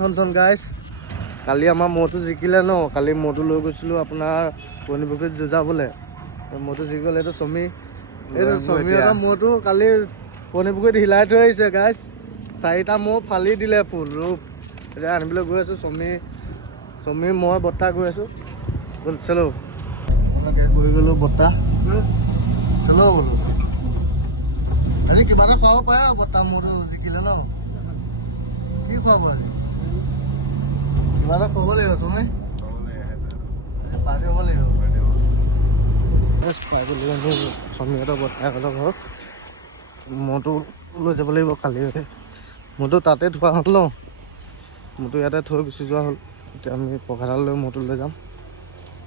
থন গাইছ কালি আমাৰ মৌটো জিকিলে ন কালি মৌটো লৈ গৈছিলোঁ আপোনাৰ পুৰণিপুখুৰীত যুঁজাবলৈ মৌটো জিকি গ'ল এইটো চমি এটা মৌটো কালি পুৰণিপুখুৰীত হিলাই থৈ আহিছে গাইছ 4টা মৌ ফালি দিলে ফুল ৰূপ এতিয়া আনিবলৈ গৈ আছোঁ চমি মই বৰ্তা গৈ আছোঁ চলো বহি গ'লোঁ বৰ্তা চলো বোলো আজি কিবা এটা পাব পাৰে আৰু বৰ্তা মৌটো জিকিলে ন কি খুৱাব আজি কিবা এটা খুৱাব লাগিব চমি পাৰ্টি হ'ব লাগিব পাই গ'লো চমিহঁতৰ বৰ্তাহঁতৰ ঘৰত মৌটো লৈ যাব লাগিব কালি মৌটো তাতে থোৱা হ'ল ন মৌটো ইয়াতে থৈ গুচি যোৱা হ'ল এতিয়া আমি পঘাডাল লৈ মৌটো লৈ যাম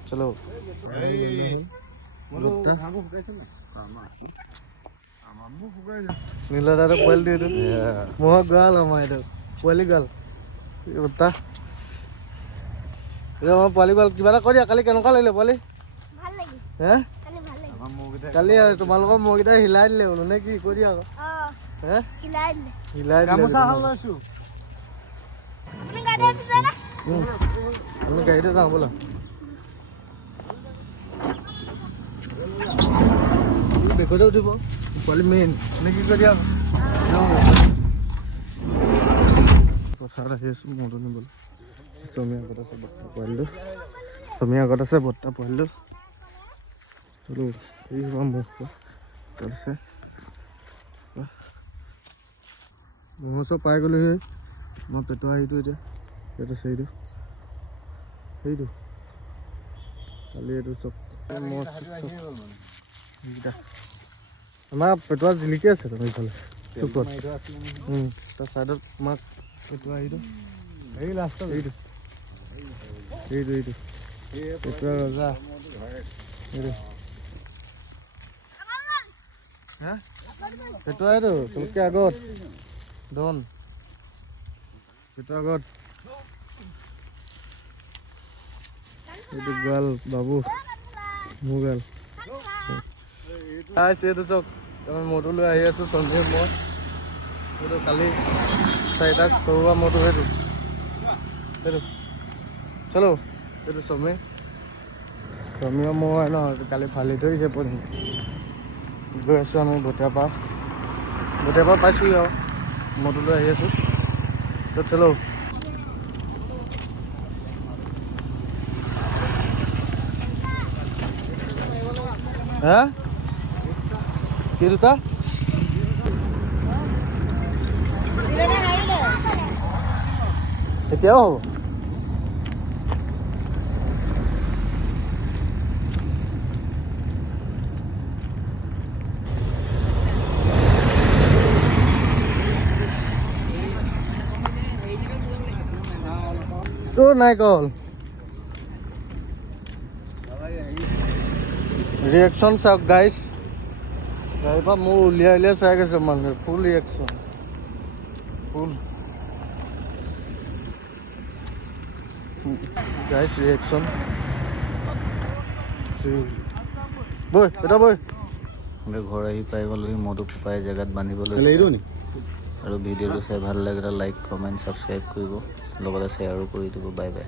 চলো নীলা দাদা পোৱালি দিওঁ এইটো মহৰ গঁৰাল আমাৰ এইটো পোৱালি গঁৰাল বৰ্তা আমাৰ পোৱালি গঁৰাল কিবা এটা কৰি দিয়া কালি কেনেকুৱা লাগিলে পোৱালি হে কালি তোমালোকৰ মৌকেইটা হিলাই দিলে বোলো নে কি কৰি দিয়া আকৌ হিলাই গামোচা লৈছো আমি গাড়ীতে যাওঁ বোলা বেগতে উঠিব পোৱালি মেইন নে কি কৰি দিয়া পথাৰত আহি আছো মৌটো নিবলৈ চমি আগত আছে বৰ্তা পোৱালিটো চমি আগত আছে বৰ্তা পোৱালিটো চলো এই মৌ তাত আছে মৌ চব পাই গ'লো সেই মই পেটৰ আহিটো এতিয়া পেট আছে সেইটো কালি এইটো চব আমাৰ পেটুৱা জিলিকি আছে ইফালে চুকত তাৰ চাইডত মাছ পেটুৱা আহিটো এই লাষ্টত এইটো পেটুৱা ৰজা এইটো হা পেটুৱা এইটো চবতকৈ আগত ডন পেটুৱা আগত এইটো গাল বাবু মোৰ গাল এইটো চক আমি মৌটো লৈ আহি আছোঁ চন্দিয়ে মই এইটো কালি 4টা সৰুৱা মৌটো সেইটো চলো এইটো চমিও মৌ হয় ন কালি ফালি থৈছে পঢ়ি গৈ আছোঁ আমি বতীয়া পৰা পাইছোঁহি আৰু মৌটো লৈ আহি আছোঁ চলো হা কি দুটা এতিয়াও হ'ব তোৰ নাই কল ৰিয়েকশ্যন চাওক গাইছ গাড়ীৰ পৰা মোৰ উলিয়াই চাই গৈছে মানুহে ফুল ৰিয়েকশ্যন ফুল গাইছ ৰিয়েকশ্যন বৈ এটা বৈ আমি ঘৰ আহি পাই গ'লোহি মৌটো ফুপাই জেগাত বান্ধিবলৈ আৰু ভিডিঅ'টো চাই ভাল লাগিলে লাইক কমেণ্ট ছাবস্ক্ৰাইব কৰিব লগতে শ্বেয়াৰো কৰি দিব বাই বাই